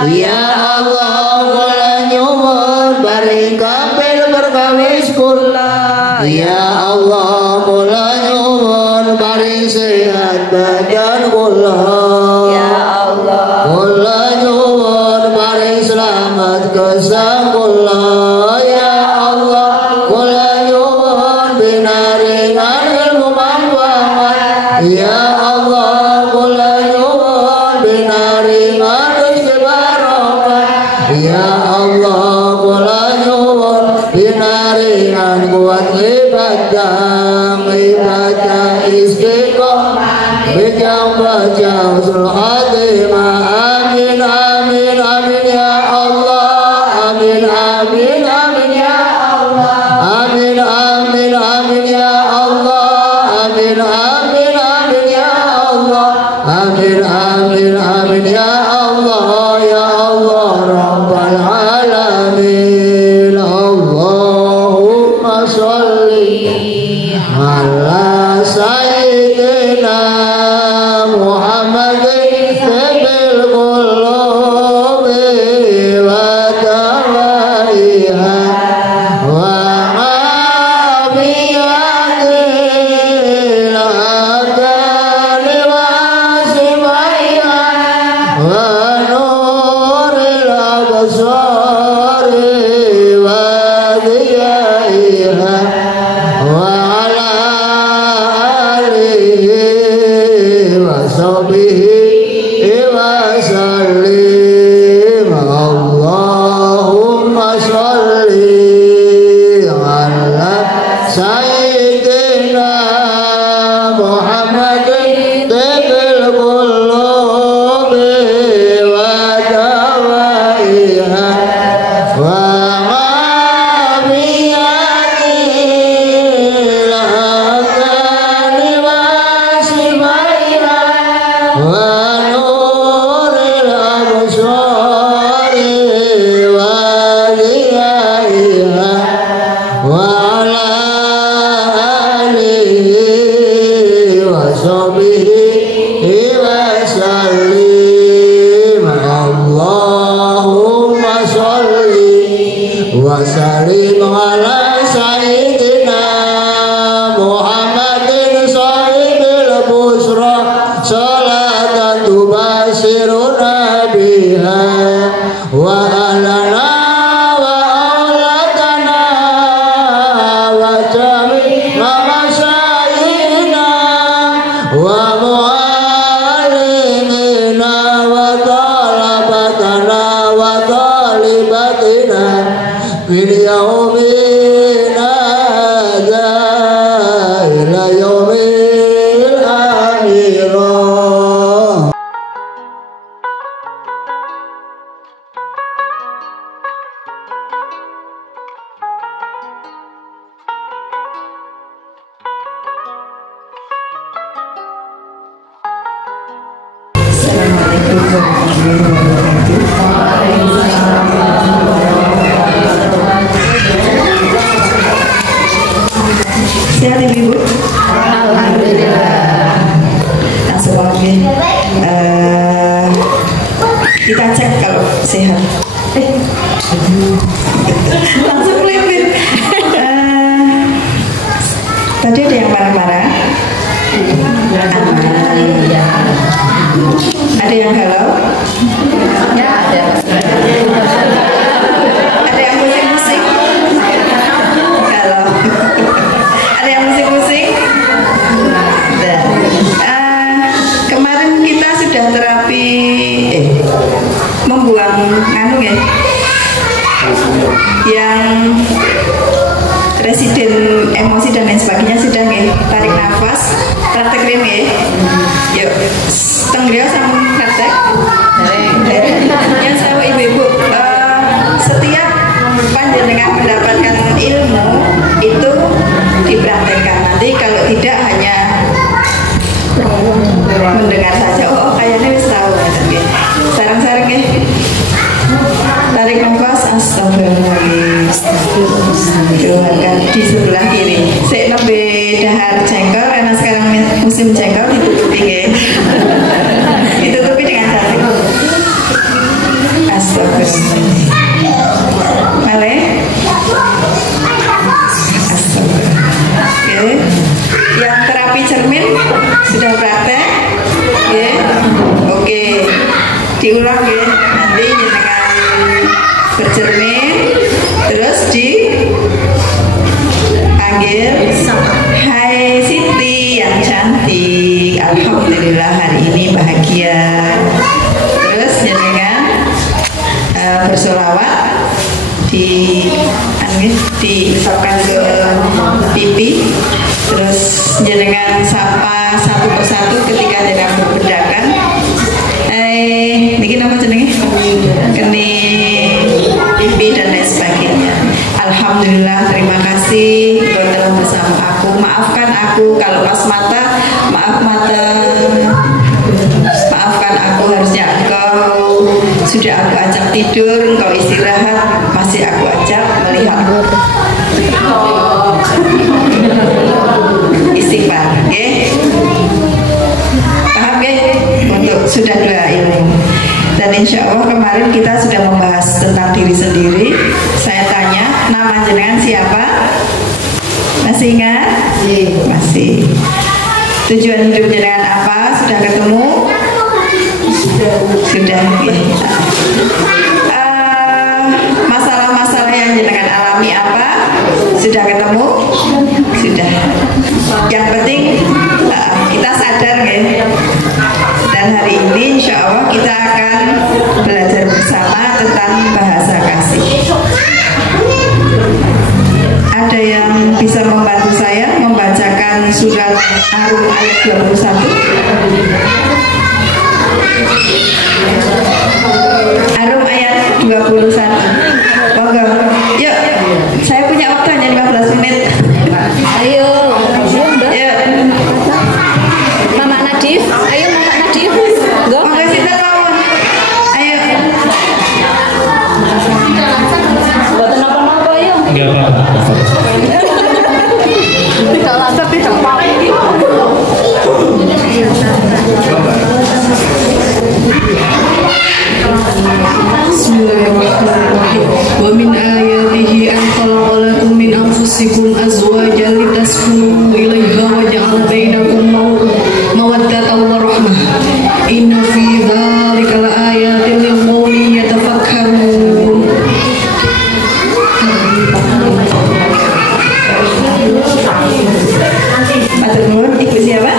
Ya Allah kula nyuwun paring kabeh perkawis kula. Ya Allah kula nyuwun paring sehat badan kula. Ya Allah kula nyuwun paring selamat gesang kula. Ya Allah kula nyuwun binaringan ilmu manfaat. Ya Allah kula nyuwun binaringan rezeki barokah. Ya Allah kula nyuwun binaringan kuat ibadah istiqomah baca usul khatimah. Amin amin amin ya Allah. Amin amin amin ya Allah. Amin amin amin ya Allah. Amin amin amin ya Allah. Amin amin amin ya Allah. Ya Allah Rabbal alamin. Allahumma sholli ala sayyidina Muhammadin tabil qulubi wa dawaiha wa afiyatil abdani wa sifaiha wa nuril absari wa diyaiha wa ala alihi wa sahbihi wa sallim. Allahumma sholli ala sayyidina Muhammadin tabil qulubi wa dawaiha wa afiyatil abdani wa sifaiha wa nuril absari wa diyaiha wa ala alihi wa sahbihi wa sallim. Allahumma sholli wa sallim ala sayyidina Muhammadin sahibil busra salatan tubashiruna biha wa alana wa auladana wa jami'a masyayina wa mu'allimina wa talabatana wa talibatina fil yaumin hadza ila yaumil akhirah. Assalamualaikum warahmatullahi wabarakatuh. Sehat Ibu? Alhamdulillah. Langsung lagi. Kita cek kalau sehat. Langsung melipir. Tadi ada yang marah-marah. Ada yang galau? Ya, ada. Ada yang pusing-pusing? Galau. Ada yang pusing-pusing? Kemarin kita sudah terapi membuang nganu ya, yang residen emosi dan lain sebagainya sudah ya. Tarik nafas, praktek ini ya. Yuk, tenggel sama praktek. Yang sama ibu-ibu, setiap panjenengan mendapatkan ilmu itu dipraktekkan. Nanti kalau tidak hanya mendengar saja, oh kayaknya wis tahu. Sarang-sarang ya. Tarik nafas, astagfirullahaladzim. Di sebelah kiri. Sik nembe dahar jengkol karena sekarang musim jengkol ditutupi ya. diusapkan ke pipi, terus jenengan sapa satu persatu ketika jenengan berbedakan. Niki nama jenenge kene pipi dan lain sebagainya. Alhamdulillah, terima kasih Engkau telah bersama aku. Maafkan aku kalau pas mata, maafkan aku, harusnya Engkau sudah aku ajak tidur, Engkau istirahat, masih aku ajak melihat. Istighfar, okay? Paham ya? Untuk sudah dua ilmu. Dan insya Allah kemarin kita sudah membahas tentang diri sendiri. Saya tanya, nama jenengan siapa? Masih ingat? Masih. Tujuan hidup jenengan apa? Sudah ketemu? Sudah. Masalah-masalah yang jenengan alami apa? Sudah ketemu? Sudah. Yang penting kita sadar ya. Dan hari ini insya Allah kita akan belajar bersama tentang bahasa kasih. Ada yang bisa membantu saya membacakan surat Ar-Rum ayat 21? Ar-Rum ayat 21. Monggo. Yuk, saya punya waktu hanya 15 menit. Ayo. Yuk. Mama Nadif, ayo Mama Nadif. Go. Monggo kita lawan. Ayo. Buat apa-apa ayo. Enggak apa-apa. Tidak lancar, tidak apa-apa. Bismillahirrahmanirrahim. Wa min ayatihi an khalaqa lakum min anfusikum azwajan litaskunu ilaiha wa ja'ala bainakum mawaddatan wa rahmah. Inna fi dzalika laayatin liqaumin yatafakkarun. Matur nuwun, Ibu siapa?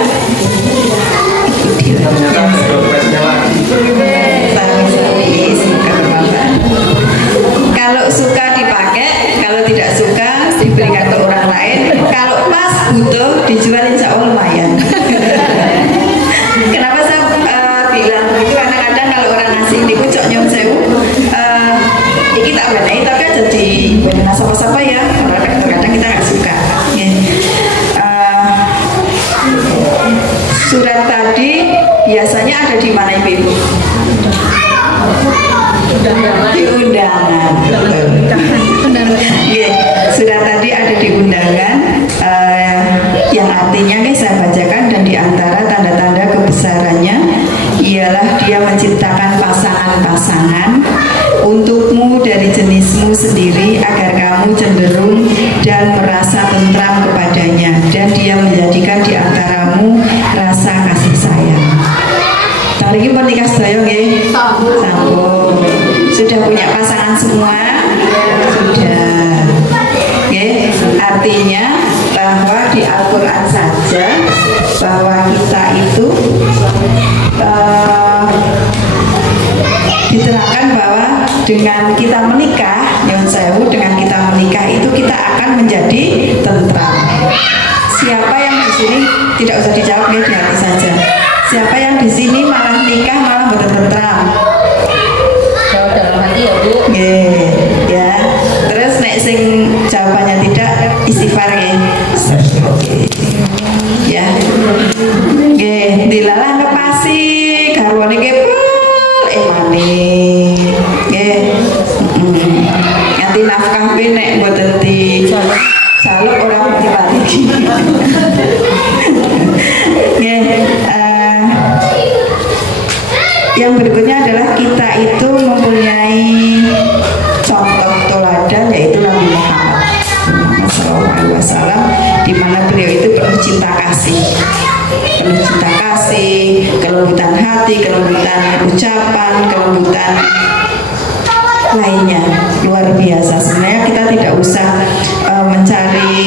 Kalau suka dipakai, kalau tidak suka diberikan ke orang lain. Kalau pas butuh dijual, insya Allah lumayan. Kenapa saya bilang begitu? Karena kadang kalau orang ngasih di kucok nyom sewu, ini tak benar, tapi aja di benar siapa-siapa ya. Kadang kita nggak suka. Surat tadi biasanya ada di mana Ibu? Di undangan. Surat tadi ada di undangan, yang artinya saya bacakan, dan di antara tanda-tanda kebesarannya ialah dia menciptakan pasangan-pasangan untukmu dari jenismu sendiri agar kamu cenderung dan merasa tentram kepadanya, dan dia menjadikan di antaramu rasa kasih sayang. Tahun ini menikah sedaya nggih? Sampun. Sudah punya pasangan semua? Sudah. Nggih, artinya bahwa di Al-Qur'an saja bahwa kita itu diterangkan bahwa dengan kita menikah, Nyon Sewu, dengan kita menikah itu kita akan menjadi tentram. Siapa yang di sini, tidak usah dijawab ya, di hati saja. Siapa yang di sini malah nikah malah bertentram? Jawab dalam hati ya Bu. Ya. Terus nek sing jawabannya tidak, istighfar ya. Ya. Nggih, dilalah ngepasi garwane ki emane. Nggih. Nganti nafkah pe nek mboten di jaluk ora dibagi. Yang berikutnya adalah kita itu mempunyai contoh teladan, yaitu Nabi Muhammad SAW, di mana beliau itu penuh cinta kasih, kelembutan hati, kelembutan ucapan, kelembutan lainnya luar biasa. Sebenarnya kita tidak usah mencari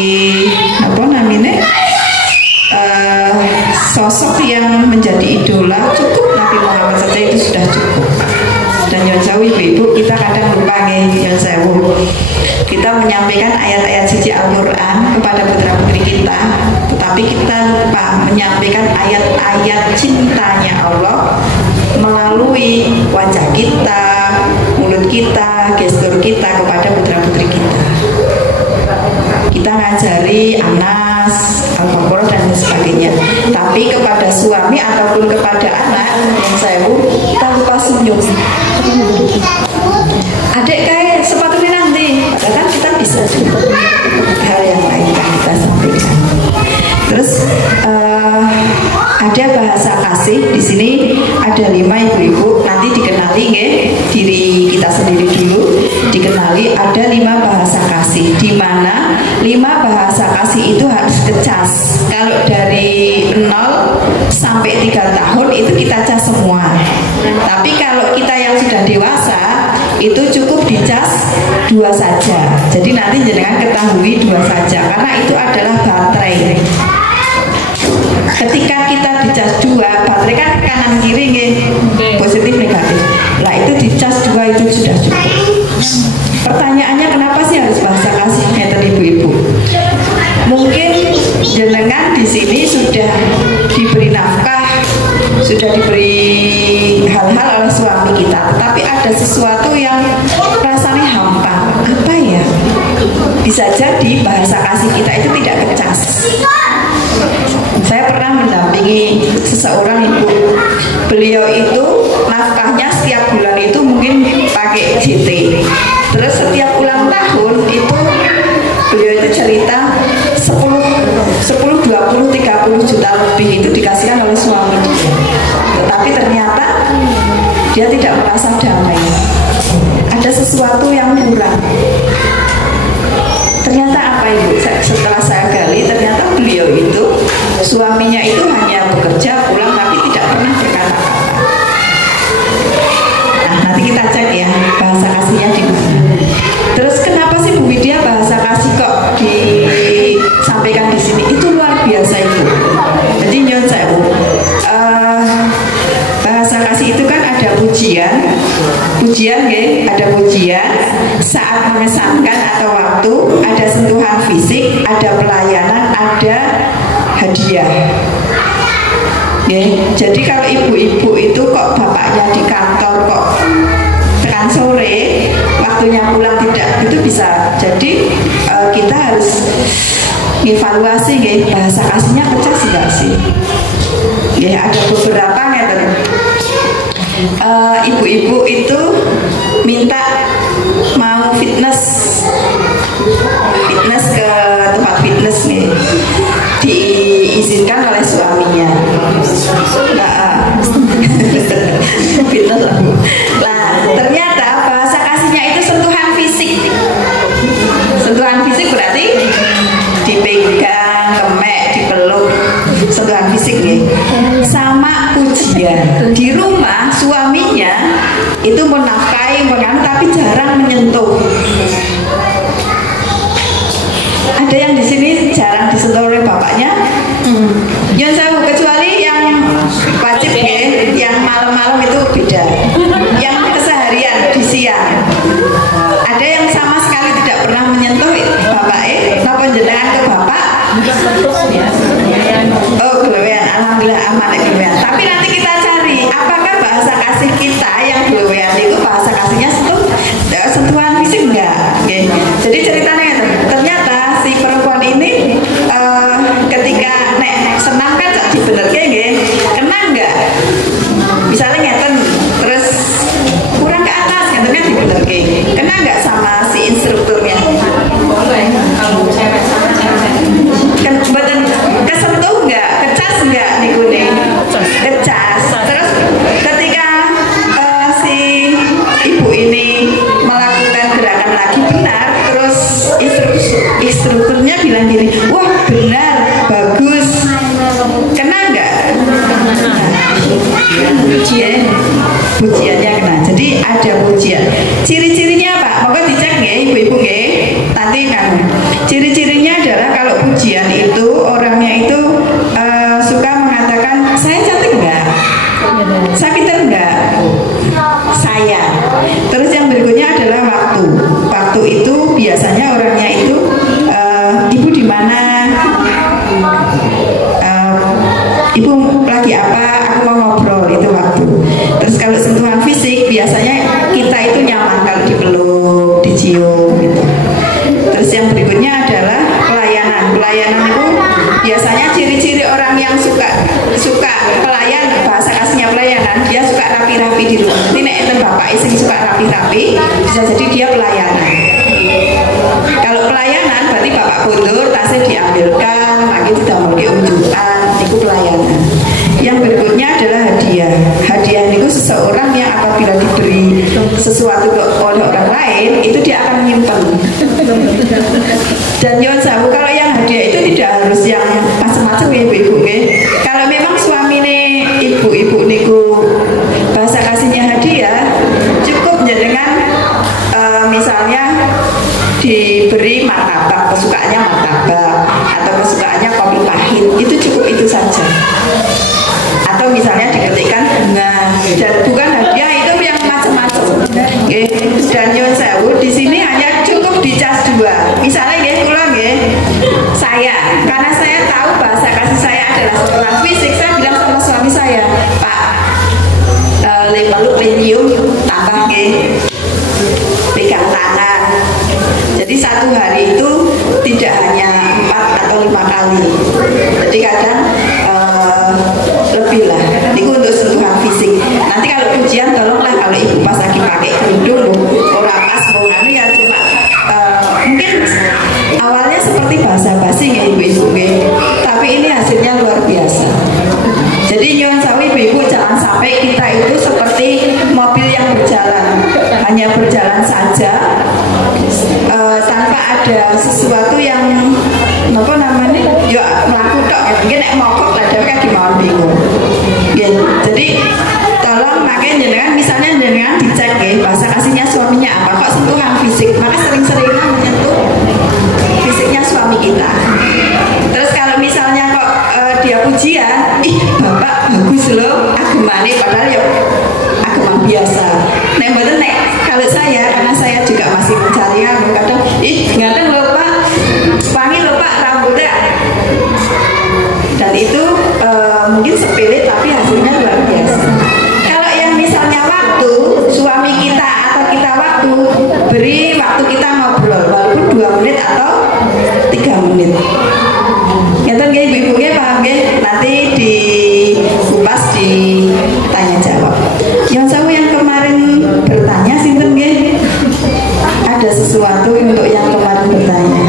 apa namanya sosok yang menjadi idola, cukup Nabi Muhammad saja itu sudah cukup. Dan Nyon Sewu ibu-ibu kita kadang lupa Nyon Sewu, kita menyampaikan ayat-ayat suci Al-Quran kepada putra-putri kita, tetapi kita lupa menyampaikan ayat-ayat cintanya Allah melalui wajah kita, mulut kita, gestur kita kepada putra-putri kita. Kita ngajari Anas, Al-Baqarah dan sebagainya, tapi kepada suami ataupun kepada anak yang saya kita lupa senyum. Adik kayak sepatunya nanti, padahal kan kita bisa hal yang lain yang kita sampaikan. Terus ada bahasa kasih di sini, ada 5 ibu-ibu, nanti dikenali ya, diri kita sendiri dulu dikenali. Ada 5 bahasa kasih, di mana 5 bahasa kasih itu harus dicas. Kalau dari 0 sampai 3 tahun itu kita cas semua. Tapi kalau kita yang sudah dewasa itu cukup dicas 2 saja. Jadi nanti jangan ketahui 2 saja, karena itu adalah baterai. Ketika kita dicas 2, baterai kan kanan kiri nih, positif negatif. Lah itu dicas 2 itu sudah cukup. Pertanyaannya kenapa sih harus bahasa kasih ibu-ibu? Mungkin jenengan di sini sudah diberi nafkah, sudah diberi hal-hal oleh suami kita, tapi ada sesuatu yang rasanya hampa. Apa ya? Bisa jadi bahasa kasih kita itu tidak kecas. Saya pernah mendampingi seseorang ibu. Beliau itu nafkahnya setiap bulan itu mungkin pakai JT. Terus setiap ulang tahun itu beliau itu cerita 10, 20, 30 juta lebih itu dikasihkan oleh suami dia. Tetapi ternyata dia tidak merasa damai. Ada sesuatu yang kurang. Ternyata apa ibu? Setelah saya gali, ternyata beliau itu suaminya itu hanya bekerja pulang tapi tidak pernah berkata-kata. Nah, nanti kita cek ya bahasa kasihnya di mana. Terus kenapa sih Bu Widya bahasa kasih kok disampaikan di sini? Itu luar biasa ibu. Jadi nyon saya Bu, bahasa kasih itu kan ada pujian, ya, ada pujian saat mengesankan atau waktu, ada sentuhan fisik, ada pelayanan, ada hadiah. Ya, jadi kalau ibu-ibu itu kok bapaknya di kantor kok tekan sore, waktunya pulang tidak, itu bisa. Jadi kita harus evaluasi ya, bahasa kasihnya pecah enggak sih? Ya, ada beberapa gitu. Ibu-ibu itu minta mau fitness ke tempat fitness nih, diizinkan oleh suaminya. Fitness lah. Nah, ternyata bahasa kasihnya itu sentuhan fisik. Sentuhan fisik berarti dipegang, kemek, dipeluk, sentuhan fisik nih. Sama pujian. Di rumah suaminya itu menafkahi, tapi jarang menyentuh. Ada yang di sini jarang disentuh oleh bapaknya. Yang saya kecuali yang wajib ya, yang malam-malam itu beda. Yang keseharian di siang. Ada yang sama sekali tidak pernah menyentuh bapaknya. Napa jenengan ke bapak? Oh, gelewean. Alhamdulillah aman ya gelewean. Tapi nanti kita cari apakah bahasa kasih kita yang gelewean itu bahasa kasihnya sentuhan fisik enggak? Okay. Jadi ceritanya ternyata si perempuan ini ketika nek senang kan dibenerke nggih, kena enggak? Misalnya ngeten terus kurang ke atas ngeten kan dibenerke. Kena enggak sama si instrukturnya? Kalau cewek sama cewek. Kan badan kesentuh enggak? Kecas enggak niku nih? Kecas. Terus ketika si ibu ini melakukan gerakan lagi benar, terus instrukturnya bilang gini, wah benar, bagus, kena nggak? Pujiannya kena. Jadi ada pujian. Ciri-cirinya apa? Maka dicek nggak ibu-ibu nggak? Nanti kan. Ciri-cirinya adalah kalau pujian itu orangnya itu suka mengatakan saya cantik nggak? Saya pintar nggak? Saya. Terus yang berikutnya adalah waktu. Waktu itu biasanya dicium gitu. Terus yang berikutnya adalah pelayanan. Pelayanan itu biasanya ciri-ciri orang yang suka pelayan, bahasa kasihnya pelayanan, dia suka rapi-rapi di rumah. Nanti nek enten bapak istri suka rapi-rapi, bisa jadi dia pelayanan. Kalau pelayanan berarti bapak mundur, tasnya diambilkan, lagi tidak mau diunjukkan, itu pelayanan. Yang berikutnya adalah hadiah. Hadiah itu seseorang yang apabila diberi sesuatu oleh orang lain, itu dia akan menyimpan. Dan nyuwun sewu, kalau yang hadiah itu tidak harus yang macam-macam ya ibu-ibu. Kalau memang suamine ibu-ibu niku bahasa kasihnya hadiah, cukup dengan misalnya diberi martabak, kesukaannya martabak atau kesukaannya kopi pahit, itu cukup itu saja. Atau misalnya diketikkan bunga, dan bukan hadiah itu yang macam-macam. Dan nyuwun sewu, di sini hanya cukup dicas 2. Misalnya saya, karena saya tahu bahasa kasih saya adalah setelah fisik, saya bilang sama suami saya, Pak, peluk nyium tambah pegang tangan. Jadi satu hari itu tidak hanya 4 atau 5 kali, jadi kadang lebih lah. Itu untuk sentuhan fisik. Nanti kalau pujian tolonglah kalau ibu pas lagi pakai kerudung orang pas mau ya cuma mungkin awalnya seperti basa-basi ya ibu-ibu, tapi ini hasilnya luar biasa. Jadi nyuwun sewu ibu-ibu, jangan sampai kita itu seperti mobil yang berjalan, hanya berjalan saja tanpa ada sesuatu yang apa namanya ya melaku tok ya, mungkin nek mogok lah dhewe kan dimawon bingung. Jadi tolong makanya jenengan misalnya jenengan dicek bahasa kasihnya suaminya apa, kok sentuhan fisik, maka sering-sering menyentuh fisiknya suami kita. Terus kalau misalnya kok dia pujian, ih bapak bagus loh agemane, padahal ya agama biasa. Nek mboten nek kalau saya, karena saya juga masih mencari kadang ih ngaten lho Pak, wangi lho Pak rambutnya. Dan itu mungkin sepele tapi hasilnya luar biasa. Kalau yang misalnya waktu suami kita atau kita waktu, beri waktu kita ngobrol walaupun 2 menit atau 3 menit. Ngeten nggih ibu-ibu nggih, paham nggih? Nanti dikupas ditanya jawab. Yang saya yang kemarin bertanya sinten nggih? Ada sesuatu untuk yang kemarin bertanya.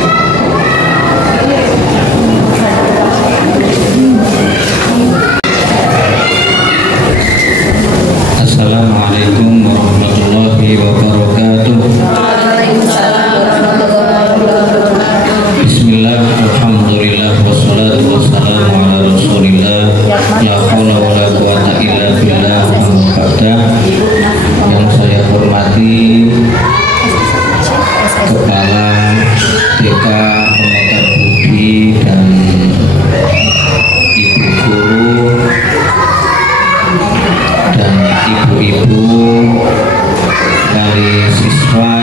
Assalamualaikum warahmatullahi wabarakatuh. Bismillah, alhamdulillah, wassalatu wassalamu ala rasulillah, la hawla wa la quwata illa billah. Yang saya hormati Kepala TK Pemegat Budi dan Ibu Guru dan ibu-ibu dari siswa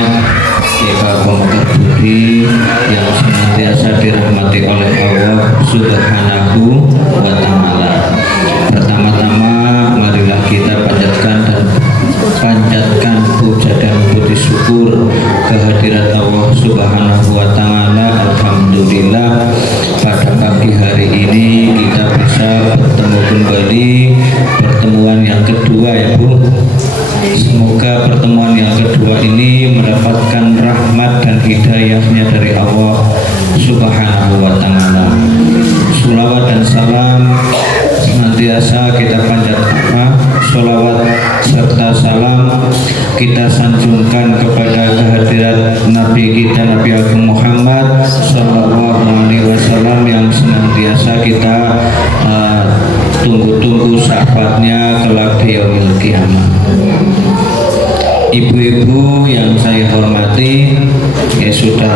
TK Pemegat Budi yang senantiasa dirahmati oleh Allah Subhanahu wa Ta'ala. Pertama-tama marilah kita panjatkan puja dan puji syukur kehadirat Allah Subhanahu wa Ta'ala. Alhamdulillah, pada pagi hari ini kita bisa bertemu kembali, pertemuan yang kedua ya Bu. Semoga pertemuan yang kedua ini mendapatkan rahmat dan hidayahnya dari Allah Subhanahu wa Ta'ala. Sholawat dan salam senantiasa kita panjatkan, sholawat serta salam kita sanjungkan kepada kehadirat Nabi kita, Nabi Agung Muhammad Sallallahu Alaihi Wasallam, yang senantiasa kita tunggu-tunggu syafaatnya kelak di yaumil qiyamah. Ibu-ibu yang saya hormati, ya sudah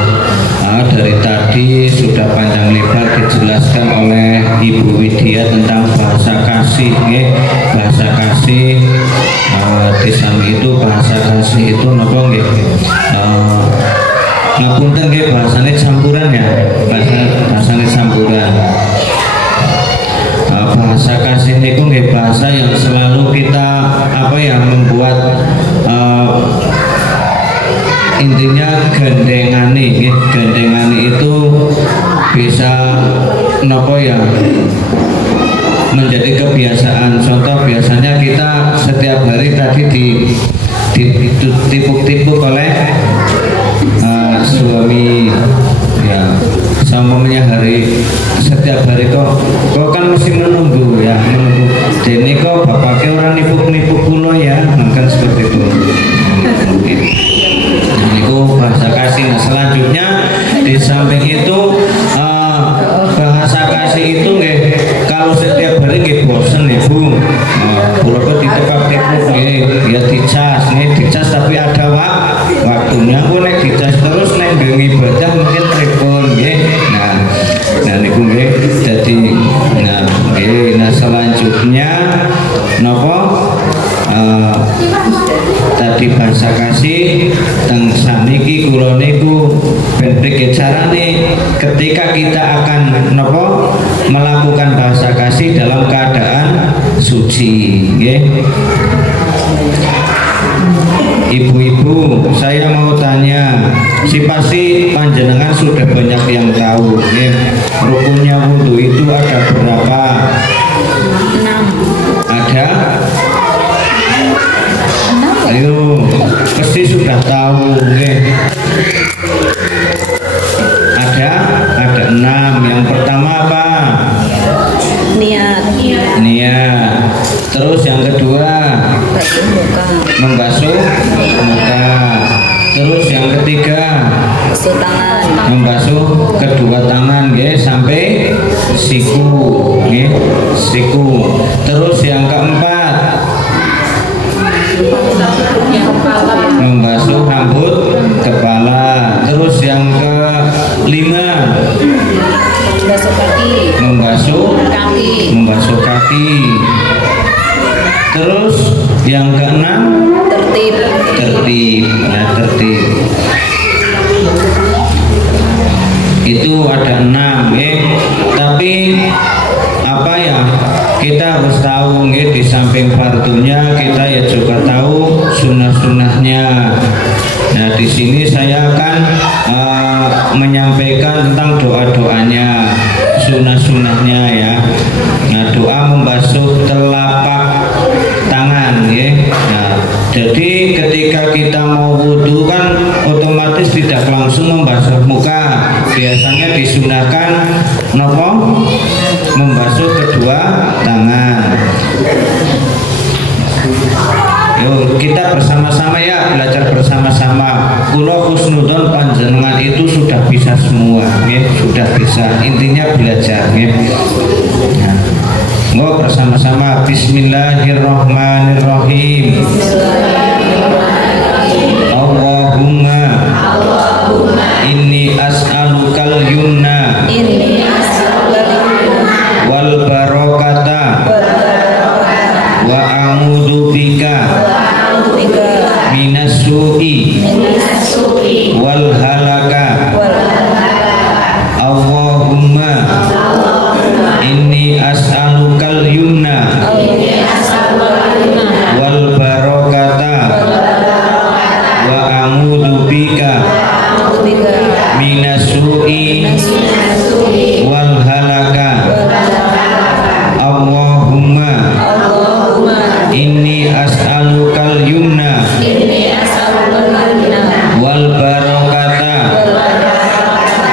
dari tadi sudah panjang lebar dijelaskan oleh Ibu Widya tentang bahasa kasih. Bahasa kasih di samping itu bahasa kasih itu napa nggih? Ngapunten nggih, bahasane campuran ya. Bahasane campuran. Bahasa kasih itu nggih bahasa yang selalu kita membuat intinya gandengane itu bisa nopo ya, menjadi kebiasaan. Contoh biasanya kita setiap hari tadi ditipu-tipu oleh suami ya, samanya hari setiap hari kok kan mesti menunggu ya, menunggu jadi kok bapaknya orang nipu kulo ya, kan seperti itu mungkin. Itu bahasa kasih. Nah selanjutnya di samping itu bahasa kasih itu nggih, kalau setiap hari nggih bosen ya Bu, kalau kok ditepak-tepuk ya dicas tapi ada waktunya. Kok nek dicas terus nek ibadah mungkin telepon nggih. Nah niku nggih dadi nah selanjutnya napa tadi bahasa kasih teng saniki kula niku ben prike carane ketika kita akan napa melakukan bahasa kasih dalam keadaan suci nggih. Ibu-ibu, saya mau tanya, pasti panjenengan sudah banyak yang tahu ya, rukunnya wudhu itu ada berapa? 6. Ada? Ayo, pasti sudah tahu ya. Ada 6. Yang pertama apa? Niat. Terus yang kedua membasuh muka. Terus yang ketiga membasuh kedua tangan nggih sampai siku nggih, siku. Terus yang keempat membasuh rambut kepala. Terus yang kelima membasuh kaki. Terus yang keenam tertib. Nah, tertib itu ada 6 ya. Tapi apa ya, kita harus tahu ya, di samping fardunya kita ya juga tahu sunnah-sunnahnya. Nah di sini saya akan menyampaikan tentang doa-doanya, sunnah-sunnahnya ya. Nah doa membasuh telapak tangan ya. Nah jadi ketika kita mau wudhu kan otomatis tidak langsung membasuh muka. Biasanya disunahkan nopo membasuh kedua tangan. Yuk kita bersama-sama ya, belajar bersama-sama. Kulo husnudon panjenengan itu sudah bisa semua ya, sudah bisa. Intinya belajar ya. Nah, mau bersama-sama. Bismillahirrahmanirrahim. Allahumma inni as'alukal yumna wal barokata wa a'udzu bika minas su'i wal halaka. Allahumma inni as'alukal yumna wal barokata wa a'udzu bika minas su'i wal halaka. Allahumma inni as'alukal yumna wal barokata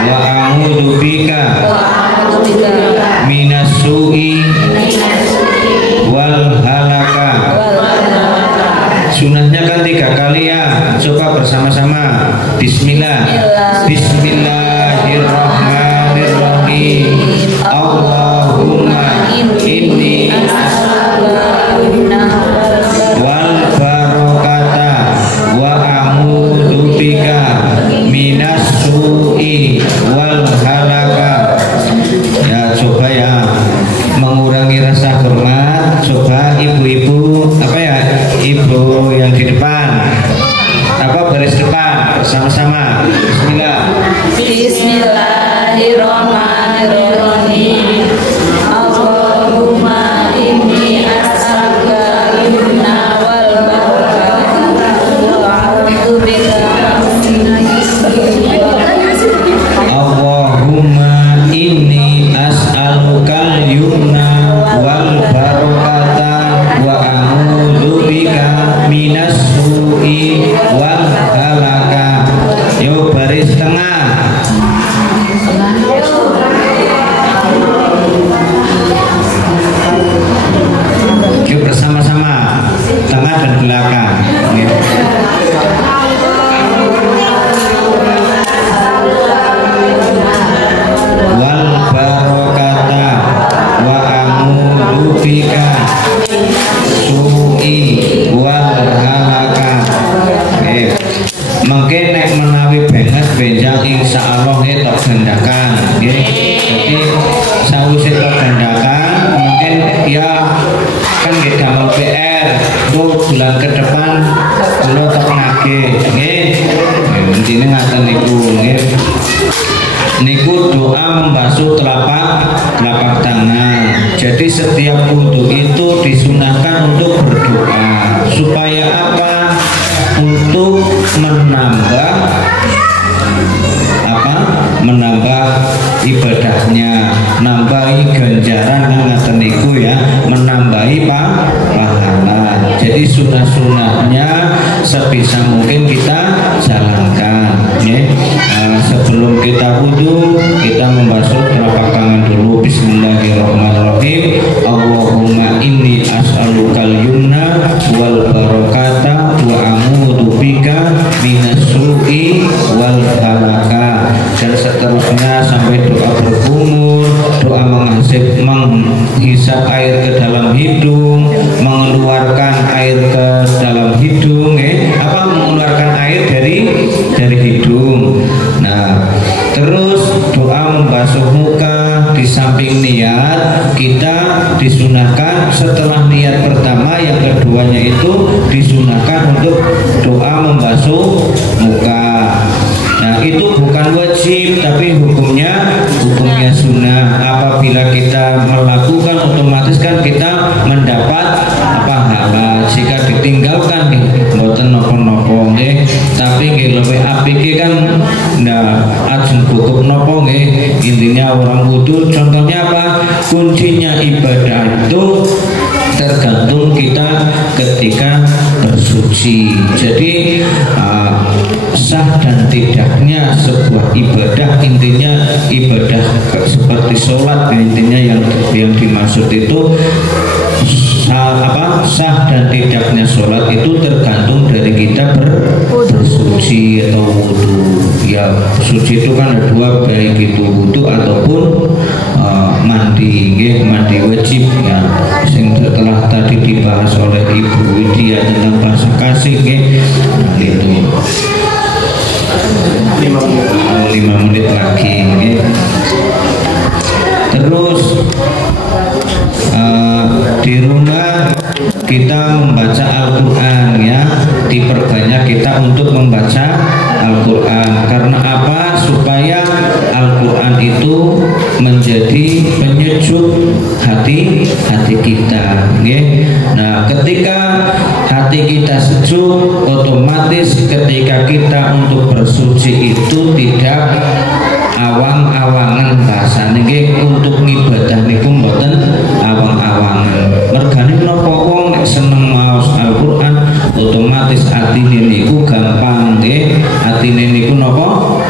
wa a'udzu bika minas su'i wal halaka. Sunahnya kan 3 kali ya. Coba bersama-sama. Bismillah. Bismillahirrahmanirrahim. Allahumma inni wal barokata wa a'udzu bika minas su'i wal halaka. Ya coba ya mengurangi rasa hormat. Coba ibu-ibu apa ya, ibu yang di depan apa baris depan bersama-sama. Bismillahirrahmanirrahim. Allahumma inni as'aluka al-yumna wal barakata wa a'udzu bika tok gandakan nggih. Jadi sawise tok gandakan mungkin ya kan nggih damel PR tuh bulan ke depan kula tok nagih nggih. Intine ngaten niku nggih. Niku doa membasuh telapak tangan. Jadi setiap wudhu itu disunahkan untuk berdoa. Supaya apa? Untuk menambah ibadahnya, nambahi ganjaran ngaten niku ya, menambahi pahala. Jadi sunah-sunahnya sebisa mungkin kita jalankan ya. Sebelum kita wudhu, kita membasuh telapak tangan dulu. Bismillahirrahmanirrahim. Allahumma inni as'alukal yumna wal barakata wa a'udzu bika minas su'i wal halaka, dan seterusnya sampai doa berkumur, doa menghisap air ke dalam hidung, mengeluarkan air ke dalam hidung mengeluarkan air dari hidung. Nah, terus doa membasuh muka. Di samping niat, kita disunahkan setelah niat pertama, yang keduanya itu disunahkan untuk doa membasuh muka. Nah, itu bukan wajib, tapi hukumnya sunnah. Apabila kita melakukan, otomatis kan kita mendapat pahala. Jika ditinggalkan mboten napa-napa nggih, tapi nggih luwih apik kan ajeng cukup napa nggih. Intinya orang wudu, contohnya apa? Kuncinya ibadah itu tergantung kita ketika bersuci. Jadi sah dan tidaknya sebuah ibadah, intinya ibadah seperti sholat, intinya yang dimaksud itu sah dan tidaknya sholat itu tergantung dari kita bersuci atau wudhu. Ya, suci itu kan ada dua, baik itu wudhu ataupun mandi. Mandi wajib ya, setelah tadi dibahas oleh Ibu Widya tentang bahasa kasih nah itu 5 menit lagi Terus di rumah kita membaca Al-Quran ya, diperbanyak kita untuk membaca Al-Quran. Karena apa? Supaya Al-Quran itu menjadi penyejuk hati kita ya. Nah, ketika hati kita sejuk, otomatis ketika kita untuk bersuci itu tidak awang-awangan bahasane nggih. Untuk ngibadah niku mboten awang-awangan. Mergane menapa wong nek seneng maos Al-Qur'an otomatis atine niku gampang nggih. Atine niku napa?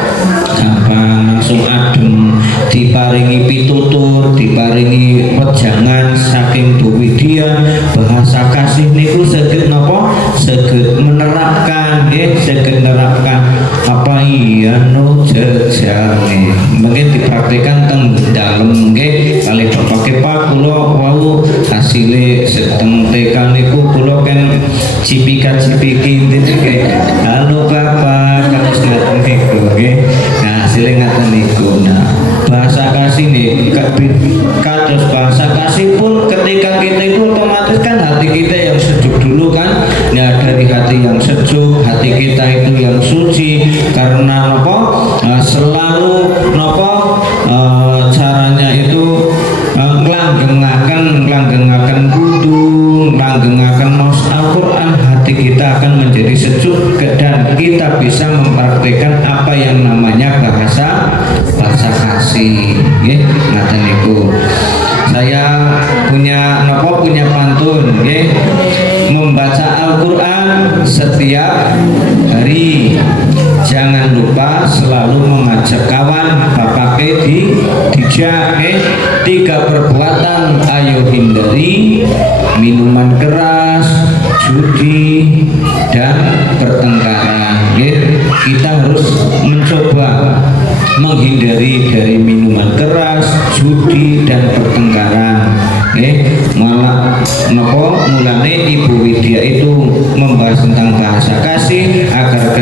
Gampang, langsung adem, diparingi pitutur, diparingi wejangan saking Bu Widya. Bahasa kasih niku saged napa? Saged menerapkan nggih, saged menerapkan apa iya no jejane. Mungkin dipraktekkan teng dalem nggih, kali bapak Pak kula wau hasile seteng TK niku kula kan cipika-cipiki nggih. Halo Bapak, kados ngaten niku nggih. Nah, hasilnya ngaten niku. Nah, bahasa kasih nih kados bahasa kasih pun ketika kita itu otomatis kan hati kita yang sejuk dulu kan. Nah, dari hati yang sejuk, hati kita itu yang suci. Karena nopo selalu nopo caranya itu ngelanggengaken kudu, ngelanggengaken maos Al-Qur'an, hati kita akan menjadi sejuk dan kita bisa mempraktikkan apa yang namanya bahasa kasih nggih. Ngaten niku. Saya punya pantun nggih. Membaca Al-Qur'an setiap hari. Jangan lupa selalu mengajak kawan bapake dijak. 3 perbuatan ayo hindari: minuman keras, judi, dan pertengkaran. Kita harus mencoba menghindari dari minuman keras, judi, dan pertengkaran. Malah mulane Ibu Widya itu membahas tentang bahasa kasih agar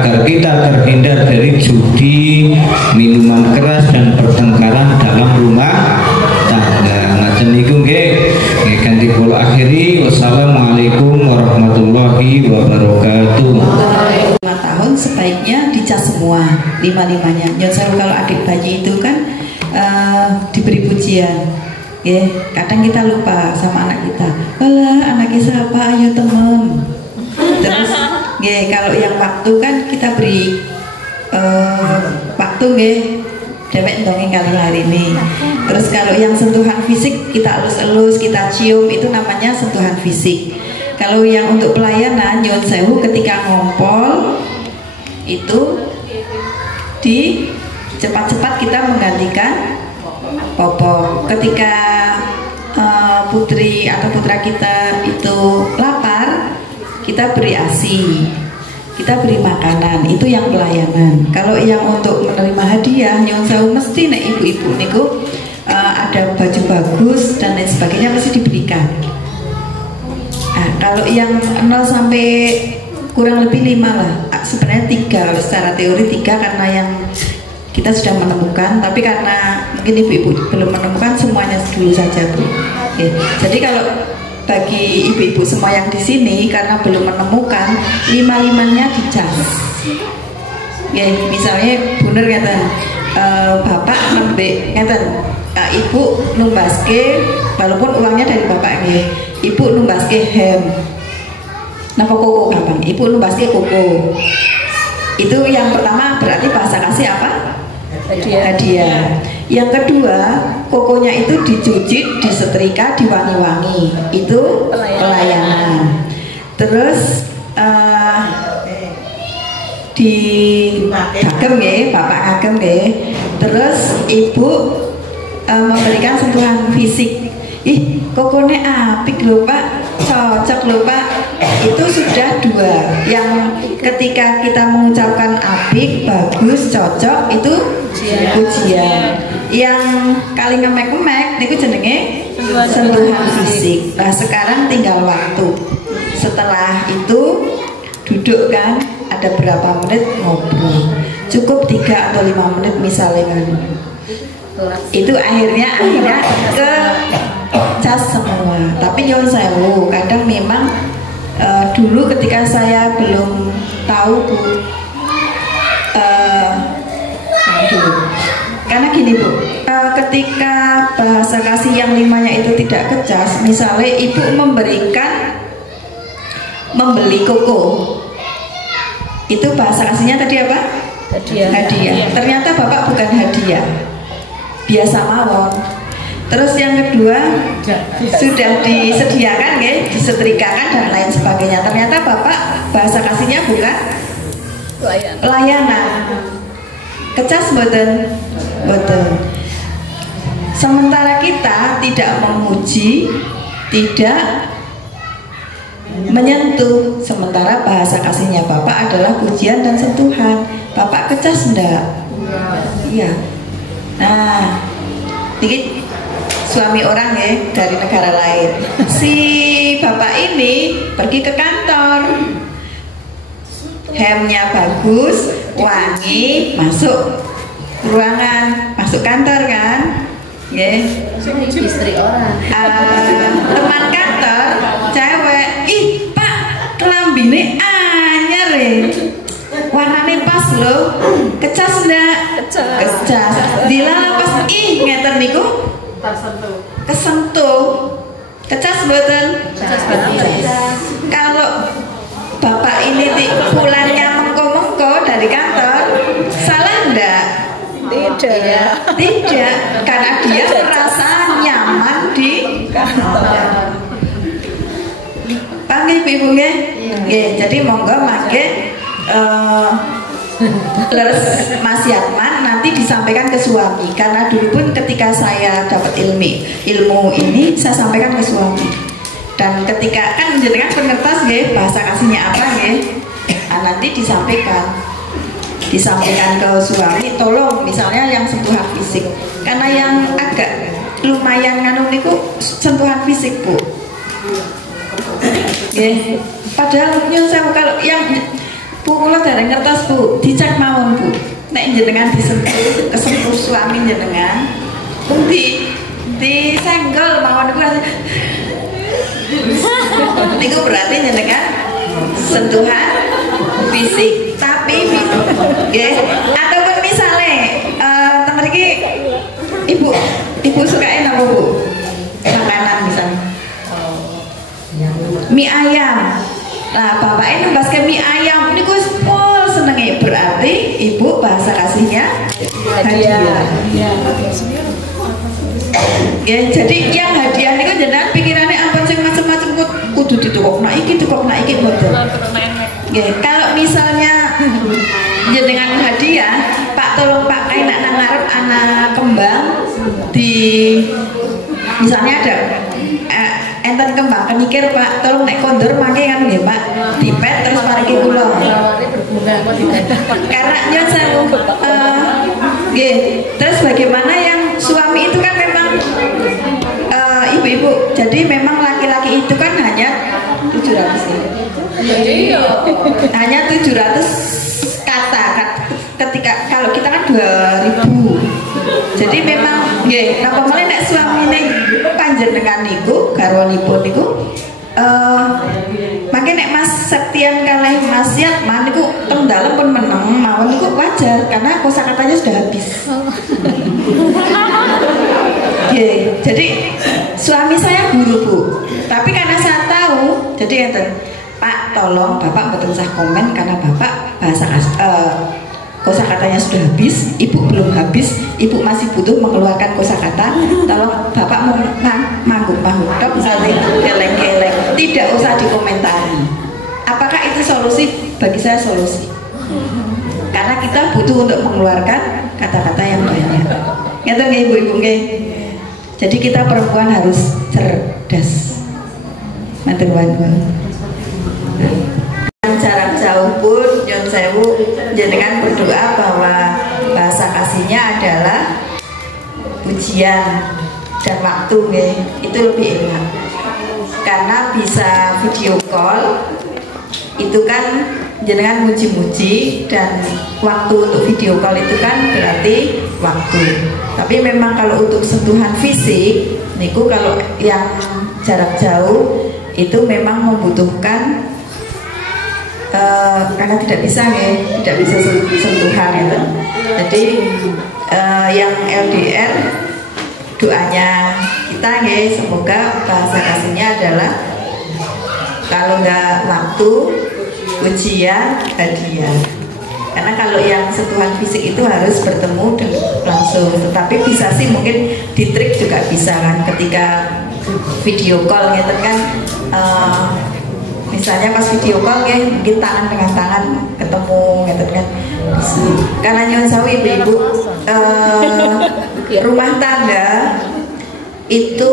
agar kita terhindar dari judi, minuman keras dan pertengkaran dalam rumah tangga. Ngajeng niku nggih ganti kula akhiri. Wassalamualaikum warahmatullahi wabarakatuh. 5 tahun sebaiknya dicas semua 5-5-nya. Nyon sewu kalau adik bayi itu kan diberi pujian. Kadang kita lupa sama anak kita. Walah, anaknya siapa? Ayo temen. Terus kalau yang waktu kan kita beri waktu dewek dongeng kali hari ini. Terus kalau yang sentuhan fisik kita elus-elus, kita cium, itu namanya sentuhan fisik. Kalau yang untuk pelayanan nyon sewu ketika ngompol itu di cepat-cepat kita menggantikan popok. Ketika putri atau putra kita itu lapar, kita beri ASI, kita beri makanan, itu yang pelayanan. Kalau yang untuk menerima hadiah nyon sewu mesti nek ibu-ibu niku ada baju bagus dan lain sebagainya mesti diberikan. Nah, kalau yang 0 sampai kurang lebih 5 lah, sebenarnya 3 kalau secara teori 3 karena yang kita sudah menemukan, tapi karena mungkin ibu-ibu belum menemukan semuanya dulu saja Bu. Jadi kalau bagi ibu-ibu semua yang di sini karena belum menemukan 5-5-nya dicas. Misalnya bener ngeten, bapak nembe ngeten, ibu numbaske walaupun uangnya dari bapak nggih. Ibu numbaske hem. Napa koko gampang? Ibu numbaske koko. Itu yang pertama berarti bahasa kasih apa? Hadiah. Yang kedua, kokonya itu dicuci, disetrika, diwangi-wangi. Itu pelayanan. Terus di kagem bapak kagem terus ibu memberikan sentuhan fisik. Ih, kokone apik lho Pak, cocok lho Pak. Itu sudah 2. Yang ketika kita mengucapkan apik, bagus, cocok itu pujian. Yang kali ngemek-ngemek niku jenenge sentuhan fisik. Nah, sekarang tinggal waktu. Setelah itu duduk kan, ada berapa menit ngobrol. Cukup 3 atau 5 menit misalnya kan. Itu akhirnya ke cas semua. Tapi nyon sewu, kadang memang dulu ketika saya belum tahu Bu, karena gini Bu, ketika bahasa kasih yang 5-nya itu tidak kecas, misalnya ibu membeli koko, itu bahasa kasihnya tadi apa? Hadiah. Ternyata bapak bukan hadiah, biasa mawon. Terus yang kedua sudah disediakan disetrikakan dan lain sebagainya. Ternyata bapak bahasa kasihnya bukan pelayanan. Kecas boten. Sementara kita tidak memuji, tidak menyentuh, sementara bahasa kasihnya bapak adalah pujian dan sentuhan. Bapak kecas enggak? Iya. Nah, dikit suami orang dari negara lain. Si bapak ini pergi ke kantor, hemnya bagus, wangi, masuk ruangan, masuk kantor kan? Istri orang. Teman kantor, cewek, ih Pak, kelambine anyar warnanya pas loh, kecas enggak? Kecas. Dilala pas, ih ngeten niku kesentuh, kecas boten? Kalau bapak ini pulangnya mengko-mengko dari kantor, salah enggak? Tidak, karena dia merasa nyaman di kantor. Panggil ibu nggih? Jadi monggo mangke terus Mas Yatman nanti disampaikan ke suami, karena dulu pun ketika saya dapat ilmu ini saya sampaikan ke suami. Dan ketika kan menjadikan pengertas bahasa kasihnya apa nanti disampaikan ke suami, tolong misalnya yang sentuhan fisik, karena yang agak lumayan nganu niku sentuhan fisik Bu. Padahal nyun saya kalau yang Bu, kula dereng ngertos Bu, dicek mawon Bu. Nek jenengan disentuh, kesentuh suami jenengan, disenggol mawon niku. Niku berarti jenengan sentuhan fisik, tapi nggih. Ataupun misale temen iki ibu suka enak Bu? Makanan misalnya mie ayam. Nah, bapaknya nembaskan mie ayam ini gue pol senengnya, berarti ibu bahasa kasihnya hadiah. Ya, jadi yang hadiah ini kan jenengan pikirannya apa sih macam-macam kudu ditukokna iki mboten. Ya, kalau misalnya jenengan hadiah, Pak tolong Pak enak nang ngarep anak kembang di misalnya ada enten kembang kenikir Pak, tolong nek kondur mangke kan nggih Pak, dipet terus pariki kula. Karena nyon sewu nggih. Terus bagaimana yang suami itu kan memang ibu-ibu. Jadi memang laki-laki itu kan hanya 700. Hanya 700 kata. Ketika kalau kita kan 2000. Jadi memang nggih, napa meneh nek suamine panjenengan niku garwanipun niku makin nek Mas Septian kalih Mas Yatman niku teng dalem pun meneng mawon niku wajar karena kosakatanya sudah habis. Jadi suami saya guru Bu, tapi karena saya tahu, jadi enten Pak tolong Bapak mboten usah komen karena Bapak bahasa kosakatanya sudah habis, ibu belum habis, ibu masih butuh mengeluarkan kosakata. Tolong Bapak manggung-manggung tok misalnya geleng-geleng, tidak usah dikomentari. Apakah itu solusi? Bagi saya solusi. Karena kita butuh untuk mengeluarkan kata-kata yang banyak. Ngerti nggih ibu-ibu nggih? Jadi kita perempuan harus cerdas. Matur nuwun. Jarak jauh pun nyon sewu jenengan berdoa bahwa bahasa kasihnya adalah pujian dan waktu nggih. Itu lebih enak. Karena bisa video call itu kan jenengan muji-muji dan waktu untuk video call itu kan berarti waktu. Tapi memang kalau untuk sentuhan fisik niku kalau yang jarak jauh itu memang membutuhkan karena tidak bisa sentuhan ya. Jadi yang LDR doanya kita nggih semoga bahasa kasihnya adalah kalau nggak waktu ujian hadiah. Karena kalau yang sentuhan fisik itu harus bertemu langsung. Tetapi bisa sih mungkin di trik juga bisa kan ketika video call gitu kan. Misalnya pas video call ya mungkin tangan dengan tangan ketemu gitu kan. Karena nyon sawi ibu rumah tangga itu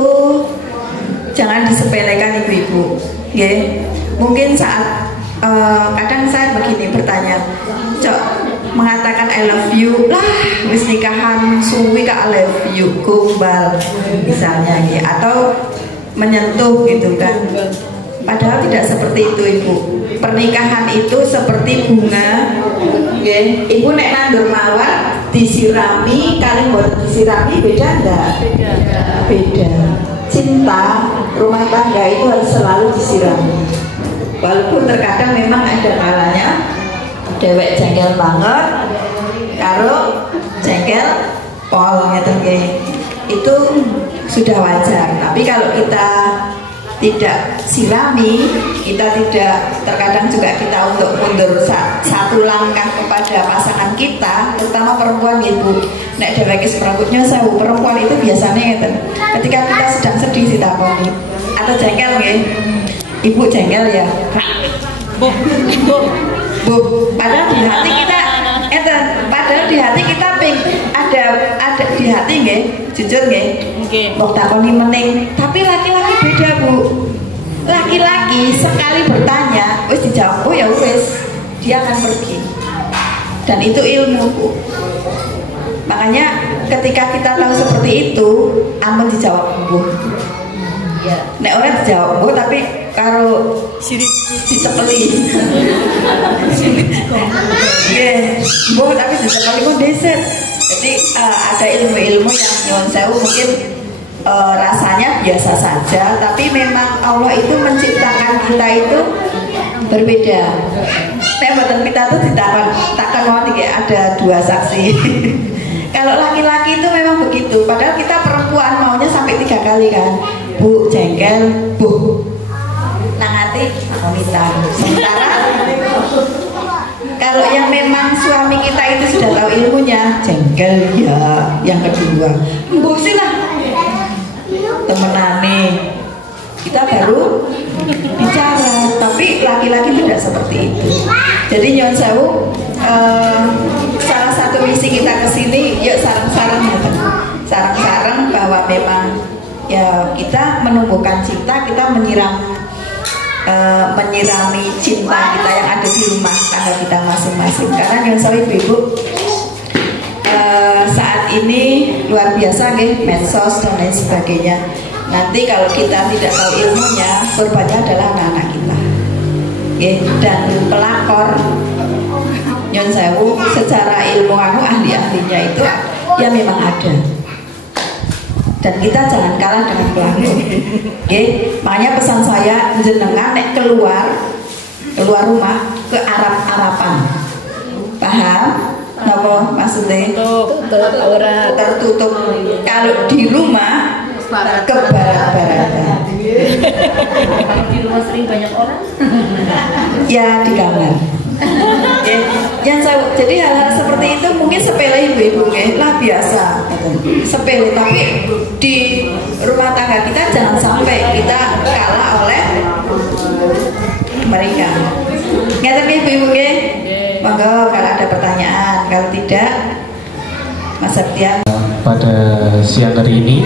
jangan disepelekan ibu-ibu ya. Mungkin saat kadang saya begini bertanya, Cok mengatakan I love you lah wis nikahan suwi ka I love you gombal misalnya ya, atau menyentuh gitu kan. Padahal tidak seperti itu ibu. Pernikahan itu seperti bunga ya. Ibu nek nandur mawar disirami kalian buat disirami beda enggak? Beda. Cinta rumah tangga itu harus selalu disirami. Walaupun terkadang memang ada kalanya dewek jengkel banget karo jengkel pol gitu itu sudah wajar. Tapi kalau kita tidak sirami, kita tidak, terkadang juga kita untuk mundur satu langkah kepada pasangan kita, terutama perempuan ibu. Nek dheweke seprangkutnya sewu perempuan itu biasanya gitu. Ketika kita sedang sedih ditakoni atau jengkel nggih. Ibu jengkel ya, Bu. Padahal di hati kita, padahal di hati kita ada di hati nggih, jujur nggih. Mbok takoni meneng, tapi laki-laki beda Bu. Laki-laki sekali bertanya, wis dijawab, oh ya wis, dia akan pergi. Dan itu ilmu Bu. Makanya ketika kita tahu seperti itu, aman dijawab Bu. Nek ora dijawab mbuh tapi karo dicepeli. Nggih, mbuh tapi dicepeli kok dhisik. Jadi ada ilmu-ilmu yang nyuwun sewu mungkin rasanya biasa saja, tapi memang Allah itu menciptakan kita itu berbeda. Nek mboten kita tuh takkan mau ada dua saksi. Kalau laki-laki itu memang begitu, padahal kita perempuan maunya sampai 3 kali kan. Bu, jengkel, bu. Nangati, wanita. Sementara kalau yang memang suami kita itu sudah tahu ilmunya, jengkel ya. Yang kedua, bu silah. Temenane. Kita baru bicara, tapi laki-laki tidak seperti itu. Jadi nyuwun sewu, salah satu misi kita kesini, yuk sarang-sarang bahwa memang ya kita menumbuhkan cinta, kita menyirami cinta kita yang ada di rumah tangga kita masing-masing. Karena nyuwun sewu ibu-ibu, saat ini luar biasa nih, medsos dan lain sebagainya. Nanti kalau kita tidak tahu ilmunya, korbannya adalah anak-anak kita. Dan pelakor nyuwun sewu secara ilmu ahli-ahlinya itu ya memang ada. Dan kita jangan kalah dengan pelakor. Makanya pesan saya, jenengan nek keluar rumah ke Arab-Araban. Paham? Napa maksudnya? Tertutup. Kalau di rumah ke barat-baratan. Kalau di rumah sering banyak orang? Ya di kamar. Jadi hal-hal seperti itu mungkin sepele ibu-ibu lah biasa, sepele, tapi di rumah tangga kita jangan sampai kita kalah oleh mereka. Ngerti ibu-ibu nggih? Monggo kalau ada pertanyaan, kalau tidak Mas Septian. Pada siang hari ini,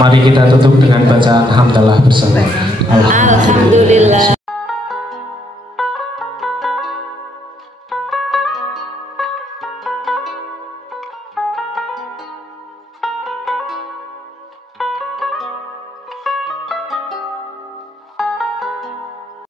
mari kita tutup dengan bacaan hamdalah bersama. Alhamdulillah.